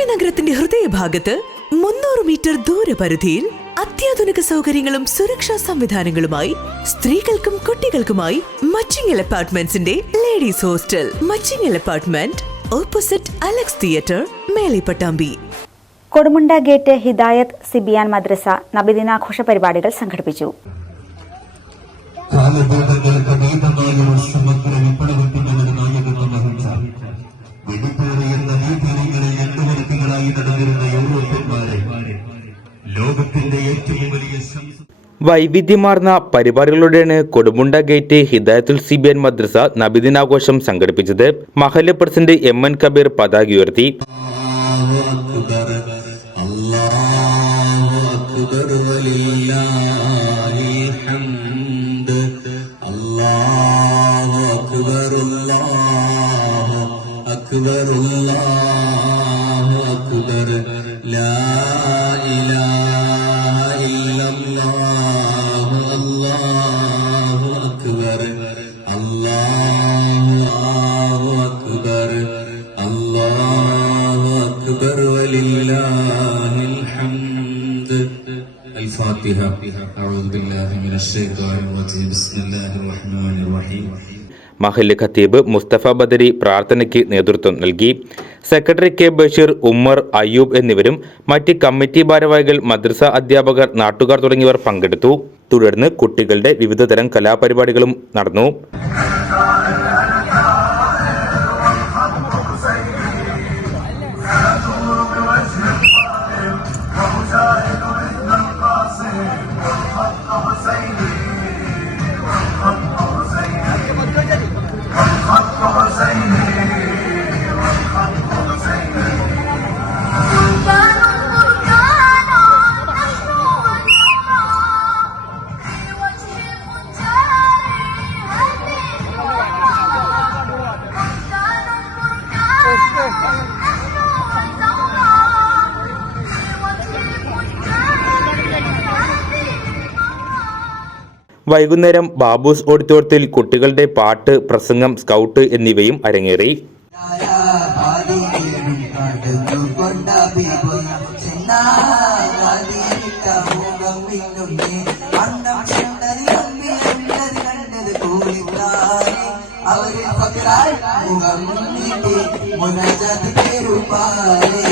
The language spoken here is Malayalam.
ലക്ഷ്മി നഗരത്തിന്റെ ഹൃദയഭാഗത്ത് മുന്നൂറ് മീറ്റർ ദൂരപരിധിയിൽ അത്യാധുനിക സൗകര്യങ്ങളും സുരക്ഷാ സംവിധാനങ്ങളുമായി സ്ത്രീകൾക്കും കുട്ടികൾക്കുമായി Machingal അപ്പാർട്ട്മെന്റ്സിന്റെ ladies hostel. Machingal apartment opposite Alex theatre Melipattambi Kodumunda gate Hidayath Sibiyan മദ്രസ നബിദിനാഘോഷ പരിപാടികൾ സംഘടിപ്പിച്ചു. കാലബോധങ്ങൾക്ക് അതീതമായ സമഗ്ര വിപ്ലവത്തിന്റെ നടന്നിരുന്ന യൂറോപ്യന്മാരെ ലോകത്തിന്റെ ഏറ്റവും വലിയ വൈവിധ്യമാർന്ന പരിപാടികളുടെയാണ് കൊടുമുണ്ട ഗേറ്റ് ഹിദായത്തുൽ സിബിയൻ മദ്രസ നബിദിനാഘോഷം സംഘടിപ്പിച്ചത് മഹല്ല് പ്രസിഡന്റ് എം എൻ കബീർ പതാക ഉയർത്തി. അക്ബർ അക്ബർ أكبر. لا إله إلا الله الله أكبر. الله أكبر. الله أكبر. ولله الحمد. الفاتحة. أعوذ بالله من الشيطان الرجيم. بسم الله الرحمن الرحيم. മഹല്ല് ഖത്തീബ് മുസ്തഫ ബദരി പ്രാർത്ഥനയ്ക്ക് നേതൃത്വം നൽകി. സെക്രട്ടറി കെ ബഷീർ ഉമ്മർ അയ്യൂബ് എന്നിവരും മറ്റ് കമ്മിറ്റി ഭാരവാഹികൾ മദ്രസ അധ്യാപകർ നാട്ടുകാർ തുടങ്ങിയവർ പങ്കെടുത്തു. തുടർന്ന് കുട്ടികളുടെ വിവിധതരം കലാപരിപാടികളും നടന്നു. വൈകുന്നേരം ബാബൂസ് ഓഡിറ്റോറിയത്തിൽ കുട്ടികളുടെ പാട്ട് പ്രസംഗം സ്കൗട്ട് എന്നിവയും അരങ്ങേറി. മുഖം നീട്ടി മുനജാതി പേരുപാലേ